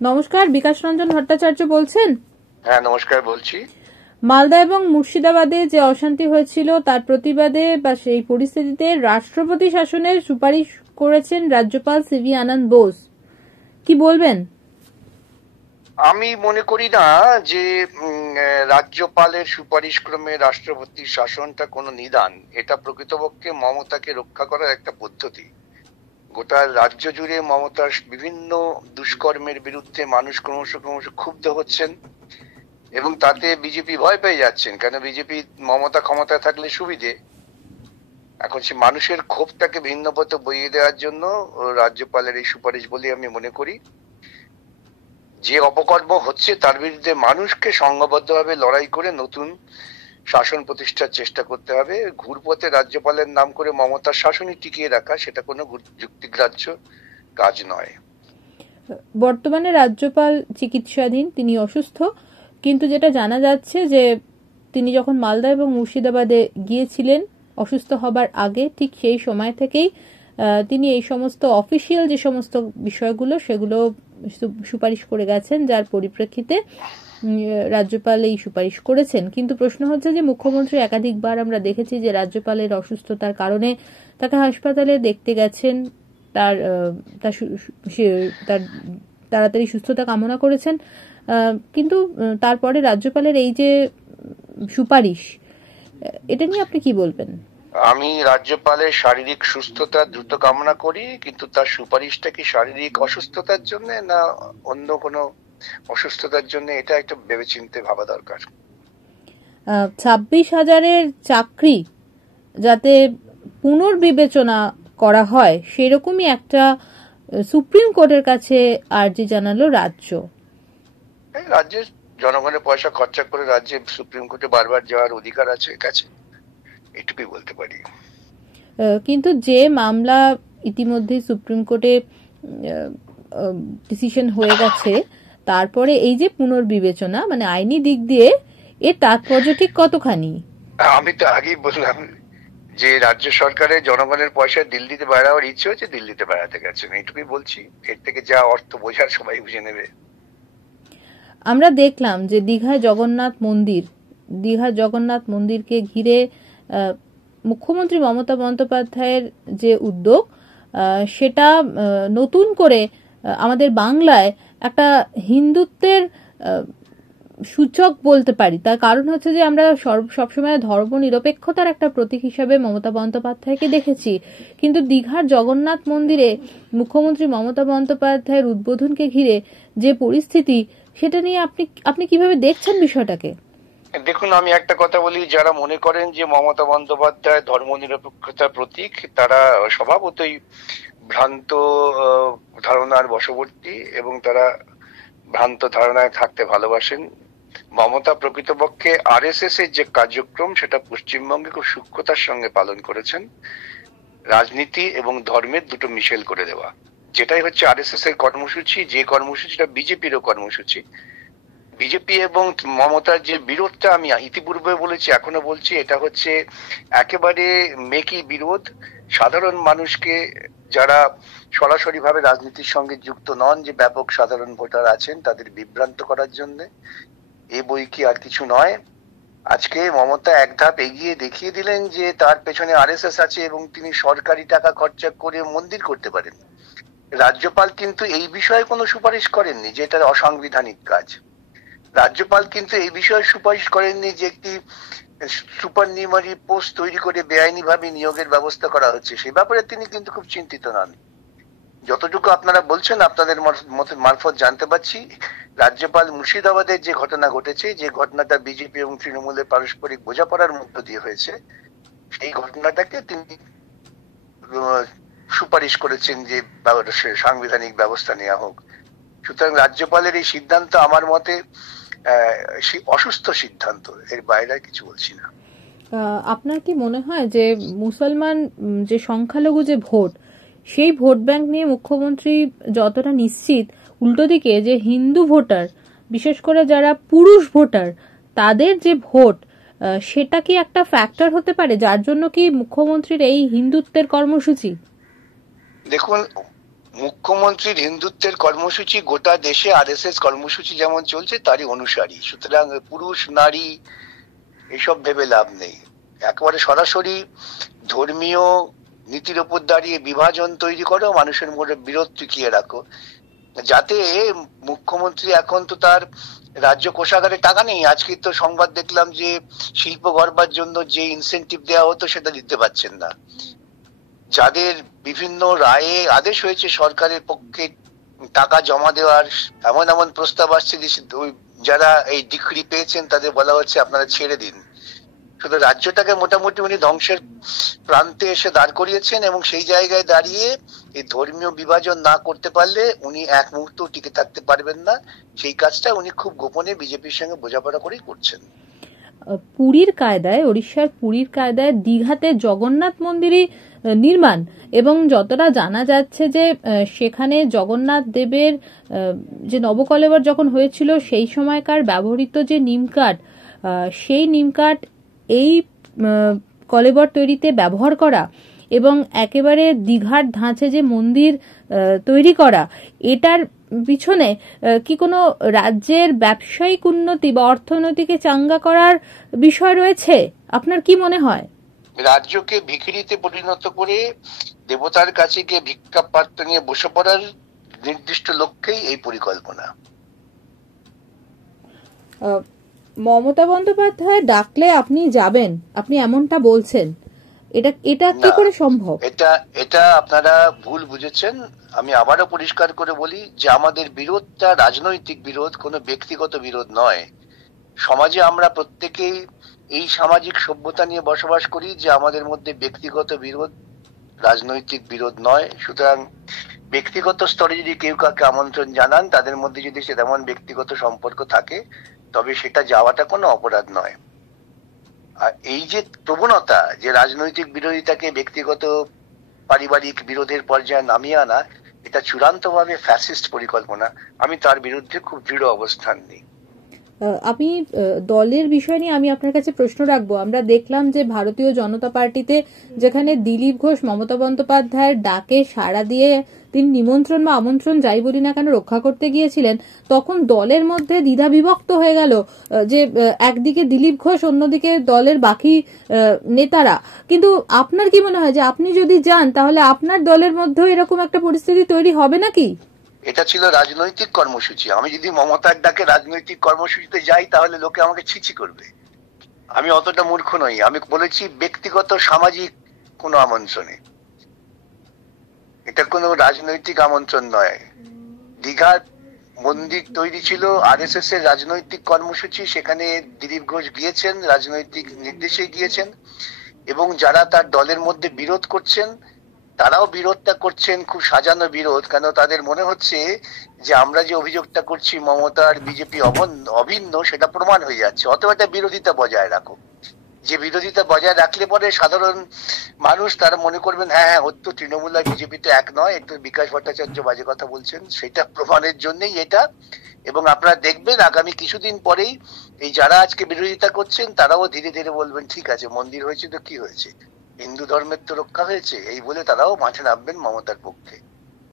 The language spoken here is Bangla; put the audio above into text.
নমস্কার, বিকাশ রঞ্জন ভট্টাচার্য বলছেন। হ্যাঁ নমস্কার, বলছি। মালদা এবং মুর্শিদাবাদে যে অশান্তি হয়েছিল তার প্রতিবাদে বা সেই পরিস্থিতিতে রাষ্ট্রপতি শাসনের সুপারিশ করেছেন রাজ্যপাল সিভি আনন্দ বোস। কি বলবেন? আমি মনে করি না যে রাজ্যপালের সুপারিশ ক্রমে রাষ্ট্রপতি শাসনটা কোনো নিদান। এটা প্রকৃতপক্ষে মমতাকে রক্ষা করার একটা পদ্ধতি। গোটা রাজ্য জুড়ে মমতার বিভিন্ন দুষ্কর্মের বিরুদ্ধে মানুষ ক্রমশ ক্ষুব্ধ হচ্ছেন এবং তাতে বিজেপি ভয় পেয়ে যাচ্ছেন, কেন বিজেপি মমতা ক্ষমতায় থাকলে সুবিধে। এখন সে মানুষের ক্ষোভটাকে ভিন্ন পথে বইয়ে দেওয়ার জন্য রাজ্যপালের এই সুপারিশ বলে আমি মনে করি। যে অপকর্ম হচ্ছে তার বিরুদ্ধে মানুষকে সংঘবদ্ধভাবে লড়াই করে নতুন শাসন প্রতিষ্ঠার চেষ্টা করতে হবে। ঘুরপথে রাজ্যপালের নাম করে মমতার শাসনই টিকিয়ে রাখা সেটা কোনো যুক্তিগ্রাহ্য কাজ নয়। বর্তমানে রাজ্যপাল চিকিৎসাধীন, তিনি অসুস্থ, কিন্তু যেটা জানা যাচ্ছে যে তিনি যখন মালদা এবং মুর্শিদাবাদে গিয়েছিলেন অসুস্থ হবার আগে, ঠিক সেই সময় থেকেই তিনি এই সমস্ত অফিসিয়াল যে সমস্ত বিষয়গুলো সেগুলো সুপারিশ করে গেছেন, যার পরিপ্রেক্ষিতে রাজ্যপাল এই সুপারিশ করেছেন। কিন্তু প্রশ্ন হচ্ছে যে মুখ্যমন্ত্রী একাধিকবার আমরা দেখেছি যে রাজ্যপালের অসুস্থতার কারণে তাকে হাসপাতালে দেখতে গেছেন, তার তাড়াতাড়ি সুস্থতা কামনা করেছেন, কিন্তু তারপরে রাজ্যপালের এই যে সুপারিশ, এটা নিয়ে আপনি কি বলবেন? আমি রাজ্যপালের শারীরিক সুস্থতা দ্রুত কামনা করি, কিন্তু তার সুপারিশটা কি শারীরিক অসুস্থতার জন্য না অন্য কোনো অসুস্থতার জন্য, এটা একটা ভেবেচিন্তে ভাবা দরকার। 26,000-এর চাকরি যাতে পুনর্বিবেচনা করা হয় সেরকমই একটা সুপ্রিম কোর্টের কাছে আর্জি জানালো রাজ্য। রাজ্যের জনগণের পয়সা খরচা করে রাজ্যে সুপ্রিম কোর্টে বারবার যাওয়ার অধিকার আছে, কাছে এটুকুই বলতে পারি। কিন্তু যে মামলা ইতিমধ্যে সুপ্রিম কোর্টে ডিসিশন হয়ে গেছে, তারপরে এই যে পুনর্বিবেচনা, মানে আইনি দিক দিয়ে এর তাৎপর্য ঠিক কতখানি? আমি তো আগেই বললাম যে রাজ্য সরকারের জনগণের পয়সা দিল্লিতে বেড়াবার ইচ্ছে হচ্ছে, দিল্লিতে বেড়াতে গেছেন, এইটুকুই বলছি। এর থেকে যা অর্থ বোঝার সবাই বুঝে নেবে। আমরা দেখলাম যে দীঘায় জগন্নাথ মন্দিরকে ঘিরে মুখ্যমন্ত্রী মমতা বন্দ্যোপাধ্যায়ের যে উদ্যোগ, সেটা নতুন করে আমাদের বাংলায় একটা হিন্দুত্বের সূচক বলতে পারি। তার কারণ হচ্ছে যে আমরা সবসময় ধর্ম নিরপেক্ষতার একটা প্রতীক হিসাবে মমতা বন্দ্যোপাধ্যায়কে দেখেছি, কিন্তু দীঘার জগন্নাথ মন্দিরে মুখ্যমন্ত্রী মমতা বন্দ্যোপাধ্যায়ের উদ্বোধনকে ঘিরে যে পরিস্থিতি, সেটা নিয়ে আপনি কিভাবে দেখছেন বিষয়টাকে? দেখুন, আমি একটা কথা বলি, যারা মনে করেন যে মমতা বন্দ্যোপাধ্যায় ধর্ম নিরপেক্ষতার প্রতীক, তারা স্বভাবতই ভ্রান্ত ধারণার বশবর্তী এবং তারা ভ্রান্ত ধারণায় থাকতে ভালোবাসেন। মমতা প্রকৃতপক্ষে আরএসএস এর যে কার্যক্রম সেটা পশ্চিমবঙ্গে খুব সূক্ষ্মতার সঙ্গে পালন করেছেন। রাজনীতি এবং ধর্মের দুটো মিশেল করে দেওয়া, যেটাই হচ্ছে আরএসএস এর কর্মসূচি, যে কর্মসূচিটা বিজেপিরও কর্মসূচি। বিজেপি এবং মমতার যে বিরোধটা আমি ইতিপূর্বে বলেছি, এখনো বলছি, এটা হচ্ছে একেবারে মেকি বিরোধ। সাধারণ মানুষকে, যারা সরাসরি ভাবে রাজনীতির সঙ্গে যুক্ত নন, যে ব্যাপক সাধারণ ভোটার আছেন, তাদের বিভ্রান্ত করার জন্য এই বই কি আর কিছু নয়। আজকে মমতা এক ধাপ এগিয়ে দেখিয়ে দিলেন যে তার পেছনে আরএসএস আছে এবং তিনি সরকারি টাকা খরচা করে মন্দির করতে পারেন। রাজ্যপাল কিন্তু এই বিষয়ে কোনো সুপারিশ করেননি যে এটা অসাংবিধানিক কাজ। রাজ্যপাল কিন্তু এই বিষয়ে সুপারিশ করেননি যে একটি সুপার নিউমারি পোস্ট তৈরি করে বেআইনি ভাবে নিয়োগের ব্যবস্থা করা হচ্ছে, সে ব্যাপারে তিনি কিন্তু খুব চিন্তিত নন। যতটুকু আপনারা বলছেন, আপনাদের মারফত জানতে পারছি, রাজ্যপাল মুর্শিদাবাদের যে ঘটনা ঘটেছে, যে ঘটনাটা বিজেপি এবং তৃণমূলের পারস্পরিক বোঝাপড়ার মধ্য দিয়ে হয়েছে, সেই ঘটনাটাকে তিনি সুপারিশ করেছেন যে সাংবিধানিক ব্যবস্থা নেওয়া হোক। সুতরাং রাজ্যপালের এই সিদ্ধান্ত আমার মতে অসুস্থ সিদ্ধান্ত, এর বাইরে কিছু বলছি না। আপনার কি মনে হয় যে মুসলমান যে সংখ্যালঘু যে ভোট, সেই ভোট ব্যাংক নিয়ে মুখ্যমন্ত্রী যতটা নিশ্চিত, উল্টো দিকে যে হিন্দু ভোটার, বিশেষ করে যারা পুরুষ ভোটার, তাদের যে ভোট, সেটা কি একটা ফ্যাক্টর হতে পারে যার জন্য কি মুখ্যমন্ত্রীর এই হিন্দুত্বের কর্মসূচি? দেখুন, মুখ্যমন্ত্রীর হিন্দুত্বের কর্মসূচি গোটা দেশে আরএসএস কর্মসূচি যেমন চলছে তারই অনুসারী, সুতরাং পুরুষ নারী এসব ভেবে লাভ নেই। একেবারে সরাসরি ধর্মীয় নীতির উপর দাঁড়িয়ে বিভাজন তৈরি করো, মানুষের মধ্যে বিরোধ টিকিয়ে রাখো, যাতে মুখ্যমন্ত্রী এখন তো তার রাজ্য কোষাগারে টাকা নেই। আজকে তো সংবাদ দেখলাম যে শিল্প গড়বার জন্য যে ইনসেন্টিভ দেওয়া হতো সেটা দিতে পারছেন না। যাদের বিভিন্ন রায়ে আদেশ হয়েছে সরকারের পক্ষে টাকা জমা দেওয়ার, এমন এমন প্রস্তাব আসছে যে যারা এই ডিক্রি পেয়েছেন তাদের বলা হচ্ছে আপনারা ছেড়ে দিন। শুধু রাজ্যটাকে মোটামুটি উনি ধ্বংসের প্রান্তে এসে দাঁড় করিয়েছেন, এবং সেই জায়গায় দাঁড়িয়ে এই ধর্মীয় বিভাজন না করতে পারলে উনি এক মুহূর্ত টিকে থাকতে পারবেন না। সেই কাজটা উনি খুব গোপনে বিজেপির সঙ্গে বোঝাপড়া করেই করছেন। পুরীর কায়দায়, ওড়িশার পুরীর কায়দায় দীঘাতে জগন্নাথ মন্দিরই নির্মাণ, এবং যতটা জানা যাচ্ছে যে সেখানে জগন্নাথ দেবের যে নবকলেবর যখন হয়েছিল সেই সময়কার ব্যবহৃত যে নিমকাঠ, সেই নিমকাঠ এই কলেবর তৈরিতে ব্যবহার করা, এবং একেবারে দীঘার ধাঁচে যে মন্দির তৈরি করা, এটার পিছনে কি কোনো রাজ্যের ব্যবসায়িক উন্নতি বা অর্থনীতিকে চাঙ্গা করার বিষয় রয়েছে? আপনার কি মনে হয়? রাজ্যকে ভিখিরিতে পরিণত করে দেবতার কাছে গিয়ে ভিক্ষা পাত্র নিয়ে বসে পড়ার নির্দিষ্ট লক্ষ্যেই এই পরিকল্পনা। মমতা বন্দ্যোপাধ্যায় ডাকলে আপনি যাবেন, আপনি এমনটা বলছেন, এটা কি করে সম্ভব? এটা আপনারা ভুল বুঝেছেন। আমি আবারও পরিষ্কার করে বলি যে আমাদের বিরোধটা রাজনৈতিক বিরোধ, কোনো ব্যক্তিগত বিরোধ নয়। সমাজে আমরা প্রত্যেকেই এই সামাজিক সভ্যতা নিয়ে বসবাস করি যে আমাদের মধ্যে ব্যক্তিগত বিরোধ, রাজনৈতিক বিরোধ নয়। সুতরাং ব্যক্তিগত স্তরে যদি কেউ কাউকে আমন্ত্রণ জানান, তাদের মধ্যে যদি সে তেমন ব্যক্তিগত সম্পর্ক থাকে, তবে সেটা যাওয়াটা কোনো অপরাধ নয়। আর এই যে প্রবণতা যে রাজনৈতিক বিরোধিতাকে ব্যক্তিগত পারিবারিক বিরোধের পর্যায়ে নামিয়ে আনা, এটা চূড়ান্তভাবে ফ্যাসিস্ট পরিকল্পনা। আমি তার বিরুদ্ধে খুব দৃঢ় অবস্থান নিই। আমি দলের বিষয় নিয়ে আমি আপনার কাছে প্রশ্ন রাখবো। আমরা দেখলাম যে ভারতীয় জনতা পার্টিতে যেখানে দিলীপ ঘোষ মমতা বন্দ্যোপাধ্যায়ের ডাকে সাড়া দিয়ে তিনি নিমন্ত্রণ বা আমন্ত্রণ যাই বলি না কেন রক্ষা করতে গিয়েছিলেন, তখন দলের মধ্যে দ্বিধা বিভক্ত হয়ে গেল যে একদিকে দিলীপ ঘোষ, অন্যদিকে দলের বাকি নেতারা। কিন্তু আপনার কি মনে হয় যে আপনি যদি যান তাহলে আপনার দলের মধ্যেও এরকম একটা পরিস্থিতি তৈরি হবে নাকি? এটা ছিল রাজনৈতিক কর্মসূচি। আমি যদি মমতার ডাকে রাজনৈতিক কর্মসূচিতে যাই তাহলে লোকে আমাকে ছিছি করবে। আমি অতটা মূর্খ নই। আমি বলেছি ব্যক্তিগত সামাজিক কোনো আমন্ত্রণে, এটা কোনো রাজনৈতিক আমন্ত্রণ নয়। দীঘার মন্দির তৈরি ছিল আরএসএস এর রাজনৈতিক কর্মসূচি, সেখানে দিলীপ ঘোষ গিয়েছেন, রাজনৈতিক নির্দেশে গিয়েছেন, এবং যারা তার দলের মধ্যে বিরোধ করছেন তারাও বিরোধটা করছেন খুব সাজানো বিরোধ। কেন তাদের মনে হচ্ছে যে আমরা যে অভিযোগটা করছি মমতার বিজেপি অভিন্ন, সেটা প্রমাণ হয়ে যাচ্ছে। অথবা একটা বিরোধিতা বজায় রাখো, যে বিরোধিতা বজায় রাখলে পরে সাধারণ মানুষ তারা মনে করবেন হ্যাঁ হ্যাঁ ওর তো তৃণমূল আর বিজেপিতে এক নয়, একটু বিকাশ ভট্টাচার্য বাজে কথা বলছেন, সেটা প্রমাণের জন্যই এটা। এবং আপনারা দেখবেন আগামী কিছুদিন পরেই এই যারা আজকে বিরোধিতা করছেন তারাও ধীরে ধীরে বলবেন ঠিক আছে মন্দির হয়েছে তো কি হয়েছে, হিন্দু ধর্মের তো রক্ষা হয়েছে, এই বলে তারাও মাঠে নামবেন মমতার পক্ষে।